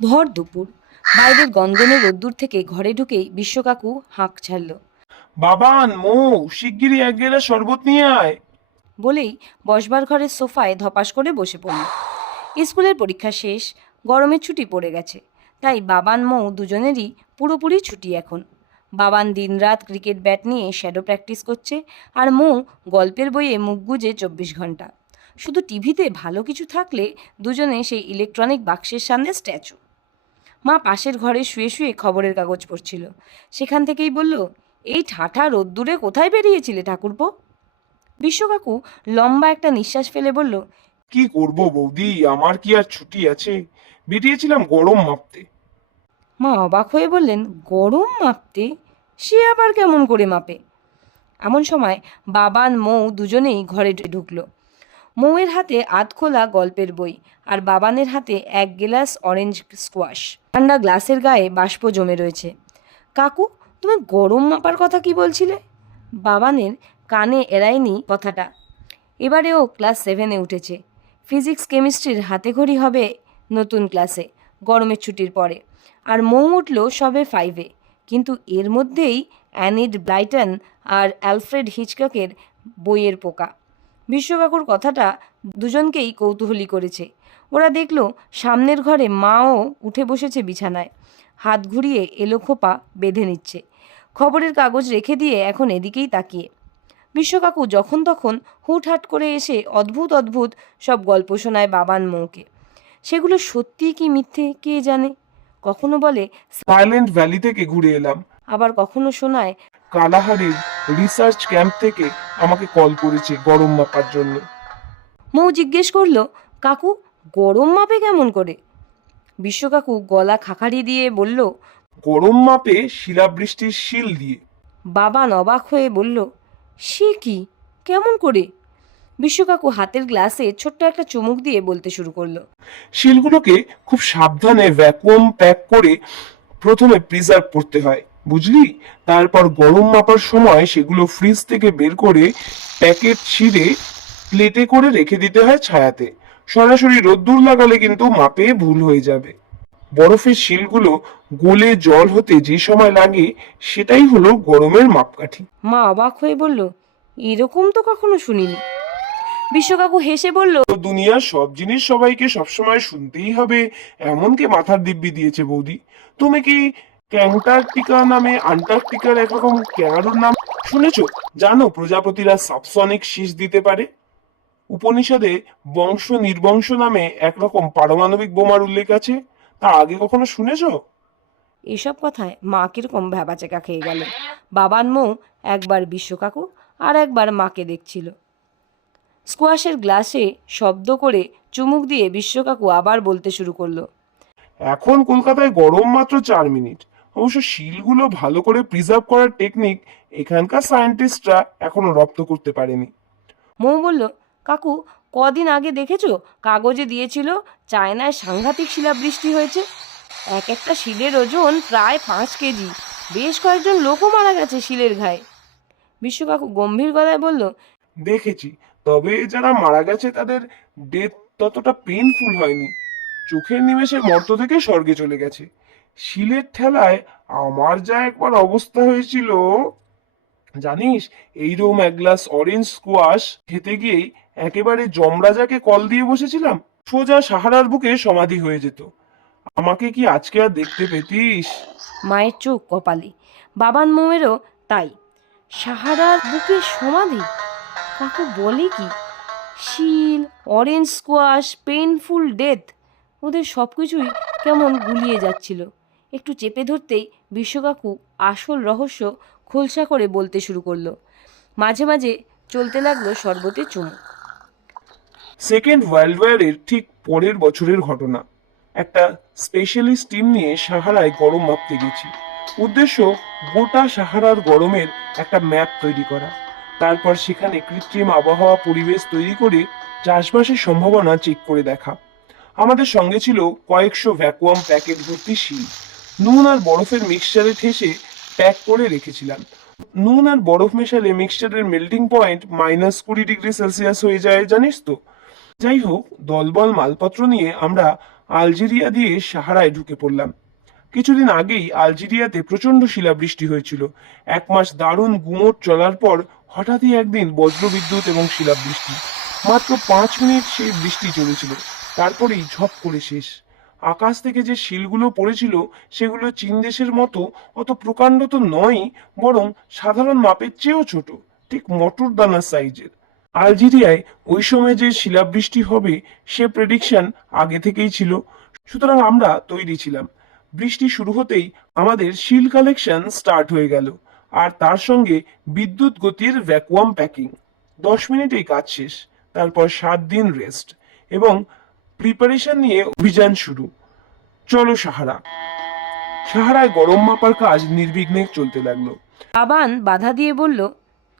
ভর দুপুর, বাইরের গনগনে রোদ্দুর থেকে ঘরে ঢুকেই বিশ্বকাকু হাঁক ছাড়ল। বাবান মৌ, শিগগিরই এক গেলা শরবত নিয়ে আয়। বলেই বসবার ঘরের সোফায় ধপাস করে বসে পড়ল। স্কুলের পরীক্ষা শেষ, গরমের ছুটি পড়ে গেছে, তাই বাবান মৌ দুজনেরই পুরোপুরি ছুটি এখন। বাবান দিনরাত ক্রিকেট ব্যাট নিয়ে শ্যাডো প্র্যাকটিস করছে, আর মৌ গল্পের বইয়ে মুখ গুজে 24 ঘন্টা। শুধু টিভিতে ভালো কিছু থাকলে দুজনে সেই ইলেকট্রনিক বাক্সের সামনে স্ট্যাচু। মা পাশের ঘরে শুয়ে শুয়ে খবরের কাগজ পড়ছিল, সেখান থেকেই বলল, এই ঠাঠা রোদ্দুরে কোথায় বেরিয়েছিলে ঠাকুরপো? বিশ্বকাকু লম্বা একটা নিঃশ্বাস ফেলে বলল, কি করব বৌদি, আমার কি আর ছুটি আছে? বেরিয়েছিলাম গরম মাপতে। মা অবাক হয়ে বললেন, গরম মাপতে? সে আবার কেমন করে মাপে? এমন সময় বাবান মৌ দুজনেই ঘরে ঢুকলো। মৌয়ের হাতে আধখোলা গল্পের বই, আর বাবানের হাতে এক গ্লাস অরেঞ্জ স্কোয়াশ। ঠান্ডা গ্লাসের গায়ে বাষ্প জমে রয়েছে। কাকু, তুমি গরম মাপার কথা কি বলছিলে? বাবানের কানে এড়ায়নি কথাটা। এবারে ও ক্লাস 7-এ উঠেছে। ফিজিক্স কেমিস্ট্রির হাতেখড়ি হবে নতুন ক্লাসে, গরমের ছুটির পরে। আর মৌ উঠল সবে 5-এ। কিন্তু এর মধ্যেই অ্যানিড ব্লাইটন আর অ্যালফ্রেড হিচককের বইয়ের পোকা। বিশ্বকাকুর কথাটা দুজনকেই কৌতূহলী করেছে। ওরা দেখল সামনের ঘরে মাও উঠে বসেছে বিছানায়, হাত ঘুরিয়ে এলোখোপা বেঁধে নিচ্ছে, খবরের কাগজ রেখে দিয়ে এখন এদিকেই তাকিয়ে। বিশ্বকাকু যখন তখন হুটহাট করে এসে অদ্ভুত অদ্ভুত সব গল্প শোনায় বাবান মৌকে। সেগুলো সত্যি কি মিথ্যে কে জানে। কখনো বলে, সাইলেন্ট ভ্যালি থেকে ঘুরে এলাম। আবার কখনো শোনায় কালাহারের রিসার্চ ক্যাম্প থেকে আমাকে কল করেছে গরম মাপার জন্য। মৌ জিজ্ঞেস করলো, কাকু, গরম মাপে কেমন করে? বিশ্বকাকু গলা খাকারি দিয়ে বলল, গরম মাপে শিলাবৃষ্টির শিল দিয়ে। বাবান অবাক হয়ে বলল, সে কি, কেমন করে? বিশ্বকাকু হাতের গ্লাসে ছোট্ট একটা চুমুক দিয়ে বলতে শুরু করলো, শিলগুলোকে খুব সাবধানে ভ্যাকুয়াম প্যাক করে প্রথমে প্রিজার্ভ করতে হয়, বুঝলি? তারপর গরম মাপার সময় সেগুলো ফ্রিজ থেকে বের করে প্যাকেট ছিঁড়ে প্লেটে করে রেখে দিতে হয় ছায়াতে। সরাসরি রোদ্দুর লাগালে কিন্তু মাপে ভুল হয়ে যাবে। বরফের শিলগুলো গলে জল হতে যে সময় লাগে সেটাই হলো গরমের মাপকাঠি। মা অবাক হয়ে বলল, এরকম তো কখনো শুনিনি। বিশ্বকাকু হেসে বলল, দুনিয়ার সব জিনিস সবাইকে সবসময় শুনতেই হবে এমন কে মাথার দিব্যি দিয়েছে বৌদি? তুমি কি ক্যান্টার্কটিকা নামে আন্টার্কটিকার একরকম ক্যাঙ্গারুর নাম শুনেছো? জানো প্রজাপতিরা সাবসনিক শীষ দিতে পারে? উপনিষদে বংশ নির্বংশ নামে একরকম পারমাণবিক বোমার উল্লেখ আছে, তা আগে কখনো শুনেছো? এসব কথায় মা কিরকম ভ্যাবাচেকা খেয়ে গেল। বাবান মৌ একবার বিশ্বকাকু আর একবার মাকে দেখছিল। স্কোয়াশের গ্লাসে শব্দ করে চুমুক দিয়ে বিশ্বকাকু আবার বলতে শুরু করলো, এখন কলকাতায় গরম মাত্র 4 মিনিট। অবশ্য শিলগুলো ভালো করে প্রিজার্ভ করার টেকনিক এখানকার সায়েন্টিস্টরা এখনো রপ্ত করতে পারেনি। মৌ বলল, কাকু, কদিন আগে দেখেছো কাগজে দিয়েছিল চায়নায় সাংঘাতিক শিলাবৃষ্টি হয়েছে। এক একটা শিলের ওজন প্রায় 5 কেজি। বেশ কয়েকজন লোকও মারা গেছে শিলের ঘায়ে। বিশ্বকাকু গম্ভীর গলায় বলল, দেখেছি, তবে যারা মারা গেছে তাদের ডেথ ততটা পেইনফুল হয়নি। চোখের নিমেষে মর্ত থেকে স্বর্গে চলে গেছে। শিলের ঠেলায় আমার যা একবার অবস্থা হয়েছিল জানিস, এইরকম এক গ্লাস অরেঞ্জ স্কোয়াশ খেতে গিয়েই একেবারে যমরাজাকে কল দিয়ে বসেছিলাম। সোজা সাহারার বুকে সমাধি হয়ে যেত। আমাকে কি আজকে আর দেখতে পেতিস? মায়ের চোখ কপালে। বাবান মৌয়েরও তাই। সাহারার বুকে সমাধি? কাকু বলে কি? শিল, অরেঞ্জ স্কোয়াশ, পেইনফুল ডেথ, ওদের সব কিছুই কেমন গুলিয়ে যাচ্ছিল। একটু চেপে ধরতেই বিশ্বকাকু আসল রহস্য খোলসা করে বলতে শুরু করলো। মাঝে মাঝে চলতে লাগলো শরবতের চুমুক। সেকেন্ড ওয়ার্ল্ড ওয়ারের ঠিক পরের বছরের ঘটনা। একটা স্পেশালিস্ট টিম নিয়ে সাহারায় গরম মাপতে গেছি। উদ্দেশ্য গোটা সাহারার গরমের একটা ম্যাপ তৈরি করা। তারপর সেখানে কৃত্রিম আবহাওয়া পরিবেশ তৈরি করে চাষবাসের সম্ভাবনা চেক করে দেখা। আমাদের সঙ্গে ছিল কয়েকশো ভ্যাকুয়াম প্যাকেট ভর্তি শিল। নুন আর বরফের মিক্সচারে ঠেসে প্যাক করে রেখেছিলাম। নুন আর বরফ মেশালে মিক্সচারের মেল্টিং পয়েন্ট -20 ডিগ্রি সেলসিয়াস হয়ে যায়, জানিস তো? যাই হোক, দলবল মালপত্র নিয়ে আমরা আলজেরিয়া দিয়ে সাহারায় ঢুকে পড়লাম। কিছুদিন আগেই আলজেরিয়াতে প্রচন্ড শিলাবৃষ্টি হয়েছিল। 1 মাস দারুণ গুমোট চলার পর হঠাৎই একদিন বজ্রবিদ্যুৎ এবং শিলাবৃষ্টি। মাত্র 5 মিনিট সেই বৃষ্টি চলেছিল, তারপরেই ঝপ করে শেষ। আকাশ থেকে যে শিলগুলো পড়েছিল সেগুলো চীন দেশের মতো অত প্রকাণ্ড তো নয়, বরং সাধারণ মাপের চেয়েও ছোট, ঠিক মটর দানার সাইজের। আলজেরিয়ায় ওই সময় যে শিলাবৃষ্টি হবে সে প্রেডিকশন আগে থেকেই ছিল, সুতরাং আমরা তৈরি ছিলাম। বৃষ্টি শুরু হতেই আমাদের শিল কালেকশন স্টার্ট হয়ে গেল, আর তার সঙ্গে বিদ্যুৎ গতির ভ্যাকুয়াম প্যাকিং। 10 মিনিটেই কাজ শেষ। তারপর 7 দিন রেস্ট এবং প্রিপারেশন নিয়ে অভিযান শুরু। চলো সাহারা। সাহারায় গরম মাপার কাজ নির্বিঘ্নে চলতে লাগলো। বাবান বাধা দিয়ে বলল,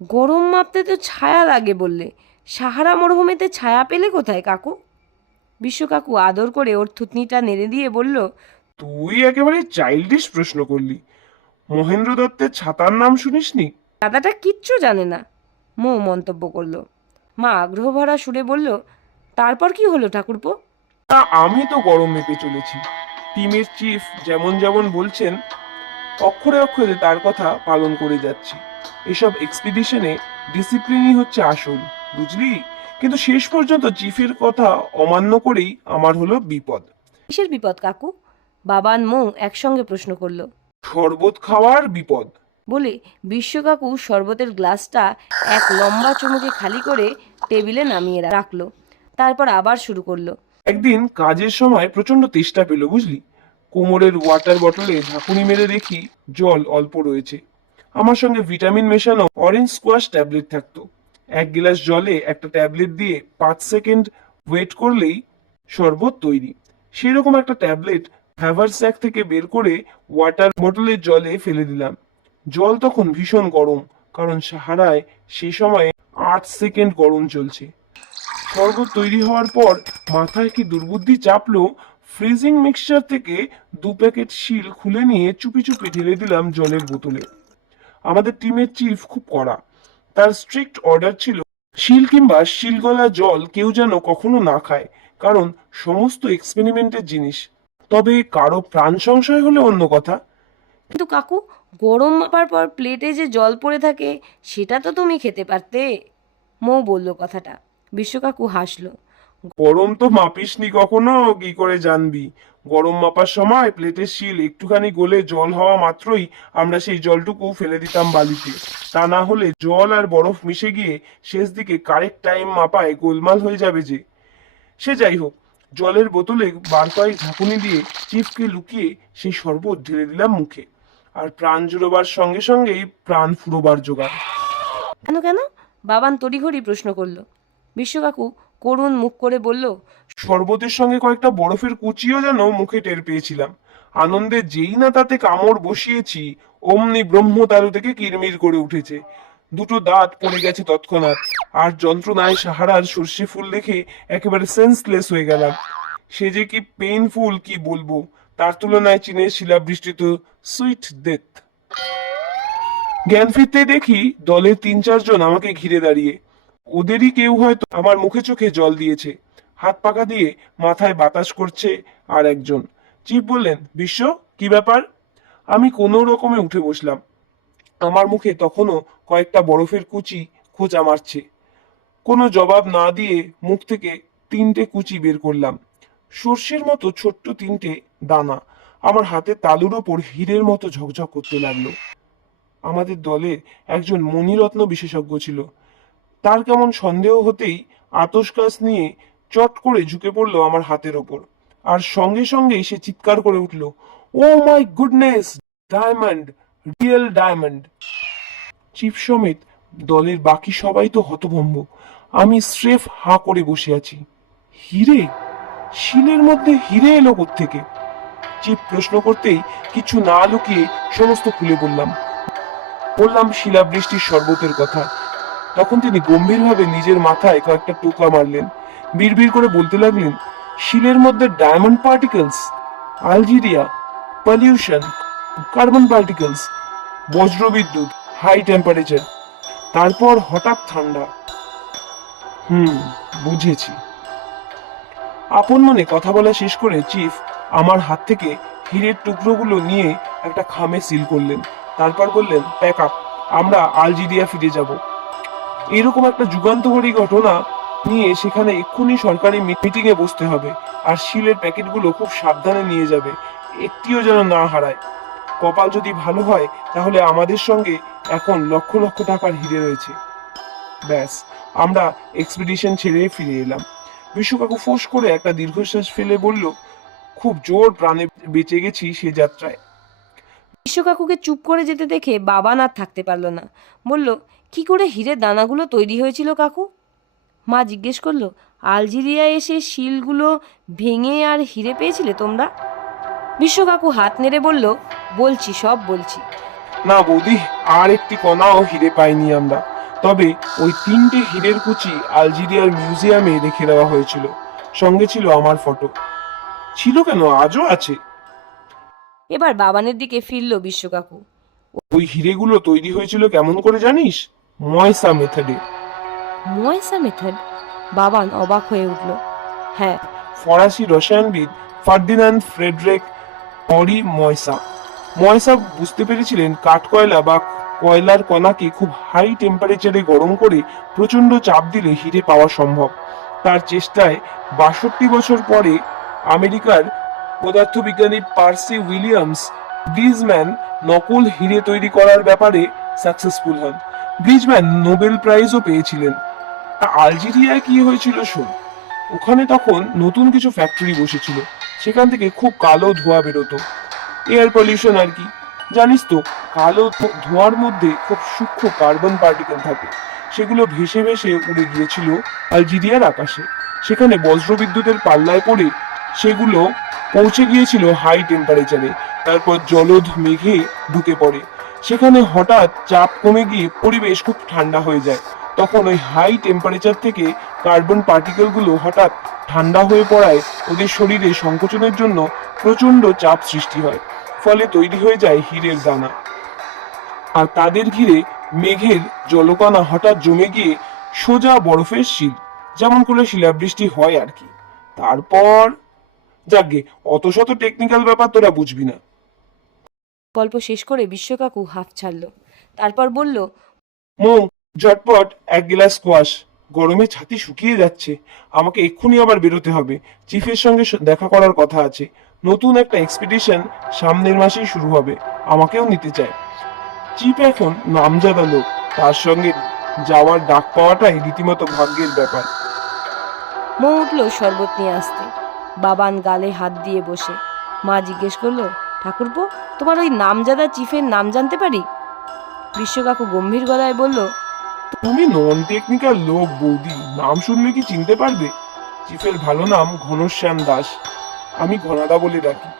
গরম মাপতে তো ছায়া লাগে বললে, সাহারা মরুভূমিতে ছায়া পেলে কোথায় কাকু? বিশ্ব কাকু আদর করে ওর থুতনিটা নেড়ে দিয়ে বলল, তুই একেবারে চাইল্ডিশ প্রশ্ন করলি। মহেন্দ্র দত্তের ছাতার নাম শুনিসনি? দাদাটা কিচ্ছু জানে না, মৌ মন্তব্য করলো। মা আগ্রহ ভরা সুরে বলল, তারপর কি হলো ঠাকুরপো? তা আমি তো গরম মেপে চলেছি। টিমের চিফ যেমন যেমন বলছেন অক্ষরে অক্ষরে তার কথা পালন করে যাচ্ছি। এসব এক্সপিডিশনে ডিসিপ্লিনই হচ্ছে আসল, বুঝলি? কিন্তু শেষ পর্যন্ত চিফের কথা অমান্য করেই আমার হলো বিপদ। কিসের বিপদ কাকু? বাবান মৌ একসঙ্গে প্রশ্ন করলো। শরবত খাওয়ার বিপদ। বলে বিশ্ব কাকু শরবতের গ্লাসটা এক লম্বা চুমুকে খালি করে টেবিলে নামিয়ে রাখলো। তারপর আবার শুরু করলো। একদিন কাজের সময় প্রচন্ড তেষ্টা পেল, বুঝলি? কোমরের ওয়াটার বটলে ঝাঁকুনি মেরে দেখি জল অল্প রয়েছে। আমার সঙ্গে ভিটামিন মেশানো অরেঞ্জ স্কোয়াশ ট্যাবলেট থাকতো। 1 গ্লাস জলে একটা ট্যাবলেট দিয়ে 5 সেকেন্ড ওয়েট করলেই শরবত তৈরি। সেরকম একটা ট্যাবলেট হ্যাভারস্যাক থেকে বের করে ওয়াটার বটলের জলে ফেলে দিলাম। জল তখন ভীষণ গরম, কারণ সাহারায় সে সময়ে 8 সেকেন্ড গরম চলছে। শরবত তৈরি হওয়ার পর মাথায় কি দুর্বুদ্ধি চাপলো, ফ্রিজিং মিক্সচার থেকে 2 প্যাকেট শিল খুলে নিয়ে চুপি চুপি ঢেলে দিলাম জলের বোতলে। আমাদের টিমের চিফ খুব কড়া। তার স্ট্রিক্ট অর্ডার ছিল শিল কিংবা শিলগলা জল কেউ যেন কখনো না খায়, কারণ সমস্ত এক্সপেরিমেন্টের জিনিস। তবে কারো প্রাণ সংশয় হলে অন্য কথা। কিন্তু কাকু, গরম মাপার পর প্লেটে যে জল পড়ে থাকে সেটা তো তুমি খেতে পারতে। মৌ বলল কথাটা। বিশ্ব কাকু হাসলো। গরম তো মাপিসনি কখনো, কি করে জানবি? গরম মাপার সময় প্লেটের শিল একটুখানি গলে জল হওয়া মাত্রই আমরা সেই জলটুকু ফেলে দিতাম বালিতে। তা না হলে জল আর বরফ মিশে গিয়ে শেষ দিকে কারেক্ট টাইম মাপায় গোলমাল হয়ে যাবে যে। সে যাই হোক, জলের বোতলে বার কয়েক ঝাঁকুনি দিয়ে চিফকে লুকিয়ে সেই শরবত ঢেলে দিলাম মুখে। আর প্রাণ জুড়োবার সঙ্গে সঙ্গেই প্রাণ ফুরোবার জোগাড়। কেন কেন? বাবান তড়িঘড়ি প্রশ্ন করলো। বিশ্ব কাকু করুণ মুখ করে বলল, শরবতের সঙ্গে কয়েকটা বরফের কুচিও যেন মুখে টের পেয়েছিলাম। আনন্দে যেই না তাতে কামড় বসিয়েছি, অমনি ব্রহ্মতারু থেকে কিরমির করে উঠেছে। দুটো দাঁত পড়ে গেছে তৎক্ষণাৎ। আর যন্ত্রণায় সাহারার সর্ষে ফুল দেখে একেবারে সেন্সলেস হয়ে গেলাম। সে যে কি পেইনফুল কি বলবো, তার তুলনায় চীনের শিলাবৃষ্টি তো সুইট ডেথ। জ্ঞান ফিরতে দেখি দলের 3-4 জন আমাকে ঘিরে দাঁড়িয়ে। ওদেরই কেউ হয়তো আমার মুখে চোখে জল দিয়েছে। হাত পাকা দিয়ে মাথায় বাতাস করছে আর একজন। চিফ বললেন, বিশ্ব, কি ব্যাপার? আমি কোনো রকমে উঠে বসলাম। আমার মুখে তখনও কয়েকটা বরফের কুচি খোঁচা মারছে। কোনো জবাব না দিয়ে মুখ থেকে 3টে কুচি বের করলাম। সর্ষের মতো ছোট্ট 3টে দানা আমার হাতে তালুর ওপর হীরের মতো ঝকঝক করতে লাগলো। আমাদের দলে একজন মণিরত্ন বিশেষজ্ঞ ছিল। তার কেমন সন্দেহ হতেই আতস কাজ নিয়ে চট করে ঝুঁকে পড়লো আমার হাতের ওপর। আর সঙ্গে সঙ্গেই সে চিৎকার করে উঠল, oh my goodness, diamond, real diamond! Chief সমেত দলের বাকি সবাই তো হতভম্ব। আমি স্রেফ হা করে বসে আছি। হিরে? শিলের মধ্যে হিরে এলো কোত্থেকে? চিফ প্রশ্ন করতেই কিছু না লুকিয়ে সমস্ত খুলে বললাম শিলাবৃষ্টির শরবতের কথা। তখন তিনি গম্ভীরভাবে নিজের মাথায় কয়েকটা টোকা মারলেন। বিড়বিড় করে বলতে লাগলেন, শিলের মধ্যে diamond particles, Algeria, pollution, carbon particles, বজ্রবিদ্যুৎ, হাই টেম্পারেচার, তারপর হঠাৎ ঠান্ডা। বুঝেছি। আপন মনে কথা বলা শেষ করে চিফ আমার হাত থেকে হীরের টুকরোগুলো নিয়ে একটা খামে সিল করলেন। তারপর বললেন, প্যাক আপ, আমরা আলজেরিয়া ফিরে যাব। এরকম একটা যুগান্তকারী ঘটনা নিয়ে সেখানে এক্ষুনি সরকারি মিটিং এ বসতে হবে, আর শিলের প্যাকেটগুলো খুব সাবধানে নিয়ে যাবে, একটিও যেন না হারায়। কপাল যদি ভালো হয় তাহলে আমাদের সঙ্গে এখন লক্ষ লক্ষ টাকার হিরে রয়েছে। ব্যাস, আমরা এক্সপিডিশন ছেড়ে ফিরে এলাম। বিশ্বকাকু ফোঁস করে একটা দীর্ঘশ্বাস ফেলে বলল, খুব জোর প্রাণে বেঁচে গেছি সে যাত্রায়। বিশ্বকাকুকে চুপ করে যেতে দেখে বাবান আর থাকতে পারল না, বলল, কি করে হীরের দানাগুলো তৈরি হয়েছিল কাকু? মা জিজ্ঞেস করলো, আলজেরিয়া এসে শিলগুলো ভেঙে আর হিরে পেয়েছিলে তোমরা? বিশ্বকাকু হাত নেড়ে বলল, বলছি, সব বলছি। না বৌদি, আর একটি কণাও হিরে পাইনি আমরা। তবে ওই 3টে হীরের কুচি আলজেরিয়ার মিউজিয়ামে রেখে দেওয়া হয়েছিল, সঙ্গে ছিল আমার ফটো। ছিল কেন, আজও আছে। এবার বাবানের দিকে ফিরল বিশ্বকাকু। ওই হিরেগুলো তৈরি হয়েছিল কেমন করে জানিস? ময়সা মেথডে। ময়সা মেথড? বাবান অবাক হয়ে উঠল। হ্যাঁ। ফরাসি রসায়নবিদ ফার্দিনান্দ ফ্রেডরিক অরি ময়সা। ময়সা বুঝতে পেরেছিলেন কাঠকয়লা বা কয়লার কণাকে খুব হাই টেম্পারেচারে গরম করে প্রচন্ড চাপ দিলে হিরে পাওয়া সম্ভব। তার চেষ্টায় 62 বছর পরে আমেরিকার পদার্থবিজ্ঞানী পার্সি উইলিয়ামস ব্রিজম্যান নকল হিরে তৈরি করার ব্যাপারে সাকসেসফুল হন। ব্রিজম্যান নোবেল প্রাইজও পেয়েছিলেন। আলজেরিয়ায় কি হয়েছিল শোন। ওখানে তখন নতুন কিছু ফ্যাক্টরি বসেছিল, সেখান থেকে খুব কালো ধোঁয়া বেরোতো। এয়ার পলিউশন আর কি, জানিস তো। কালো ধোঁয়ার মধ্যে খুব সূক্ষ্ম কার্বন পার্টিকেল থাকে, সেগুলো ভেসে ভেসে উড়ে গিয়েছিল আলজেরিয়ার আকাশে। সেখানে বজ্রবিদ্যুতের পাল্লায় পড়ে সেগুলো পৌঁছে গিয়েছিল হাই টেম্পারেচারে, তারপর জলধ মেঘে ঢুকে পড়ে। সেখানে হঠাৎ চাপ কমে গিয়ে পরিবেশ খুব ঠান্ডা হয়ে যায়। তখন ওই হাই টেম্পারেচার থেকে কার্বন পার্টিকেল গুলো হঠাৎ ঠান্ডা হয়ে পড়ায় ওদের শরীরে সংকোচনের জন্য প্রচন্ড চাপ সৃষ্টি হয়, ফলে তৈরি হয়ে যায় হীরের দানা। আর তাদের ঘিরে মেঘের জলকণা হঠাৎ জমে গিয়ে সোজা বরফের শিল, যেমন করে শিলাবৃষ্টি হয় আর কি। তারপর যাকগে, অত শত টেকনিক্যাল ব্যাপার তোরা বুঝবি না। গল্প শেষ করে বিশ্বকাকু হাঁফ ছাড়ল। তারপর বলল, মৌ, ঝটপট 1 গ্লাস স্কোয়াশ। গরমে ছাতি শুকিয়ে যাচ্ছে, আমাকে এক্ষুনি আবার বেরোতে হবে। চিফের সঙ্গে দেখা করার কথা আছে। নতুন একটা এক্সপিডিশন সামনের মাসেই শুরু হবে, আমাকেও নিতে চায়। চিফ এখন নামজাদা লোক, তার সঙ্গে যাওয়ার ডাক পাওয়াটাই রীতিমতো ভাগ্যের ব্যাপার। মৌ উঠল শরবত নিয়ে আসতে। বাবান গালে হাত দিয়ে বসে। মা জিজ্ঞেস করলো, ঠাকুরপো, তোমার ওই নামজাদা চিফের নাম জানতে পারি? বিশ্বকাকু গম্ভীর গলায় বলল, তুমি নন টেকনিক্যাল লোক বৌদি, নাম শুনলে কি চিনতে পারবে? চিফের ভালো নাম ঘনশ্যাম দাস, আমি ঘনাদা বলে ডাকি।